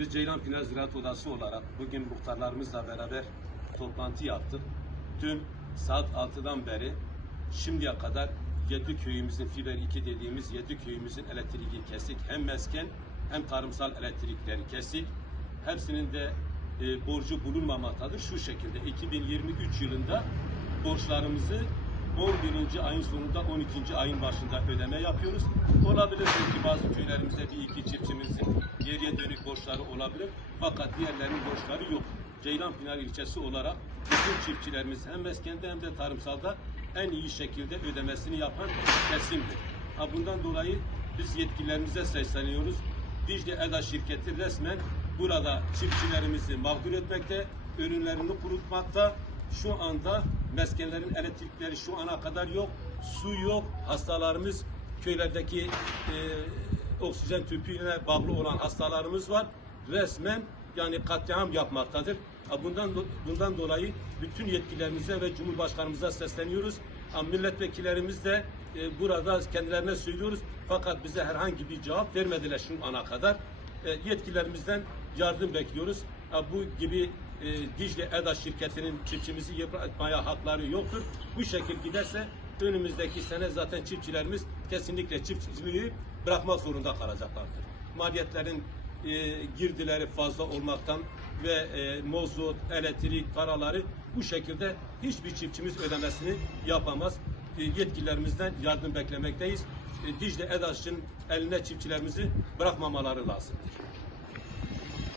Biz Ceylanpınar Ziraat Odası olarak bugün muhtarlarımızla beraber toplantı yaptık. Dün saat 6'dan beri şimdiye kadar 7 köyümüzün fiber 2 dediğimiz 7 köyümüzün elektriği kesik. Hem mesken hem tarımsal elektrikleri kesik. Hepsinin de e, borcu bulunmamaktadır. Şu şekilde 2023 yılında borçlarımızı 11. ayın sonunda 12. ayın başında ödeme yapıyoruz. Olabilir belki bazı köylerimizde bir iki çiftçimizin borçları olabilir. Fakat diğerlerinin borçları yok. Ceylanpınar ilçesi olarak bütün çiftçilerimiz hem meskende hem de tarımsalda en iyi şekilde ödemesini yapan kesimdir. Ha bundan dolayı biz yetkililerimize sesleniyoruz. Dicle Eda şirketi resmen burada çiftçilerimizi mağdur etmekte, ürünlerini kurutmakta. Şu anda meskenlerin elektrikleri şu ana kadar yok, su yok, hastalarımız köylerdeki e, oksijen tüpüne bağlı olan hastalarımız var. Resmen yani katliam yapmaktadır. Bundan bundan dolayı bütün yetkililerimize ve Cumhurbaşkanımıza sesleniyoruz. Milletvekillerimiz de e, burada kendilerine söylüyoruz. Fakat bize herhangi bir cevap vermediler şu ana kadar. E, yetkililerimizden yardım bekliyoruz. Bu gibi e, Dicle Eda şirketinin çiftçimizi yıpratmaya hakları yoktur. Bu şekil giderse önümüzdeki sene zaten çiftçilerimiz kesinlikle çiftçiliği bırakmak zorunda kalacaklardır. Maliyetlerin e, girdileri fazla olmaktan ve e, mozot, elektrik paraları bu şekilde hiçbir çiftçimiz ödemesini yapamaz. E, yetkililerimizden yardım beklemekteyiz. E, Dicle Edaş'ın eline çiftçilerimizi bırakmamaları lazımdır.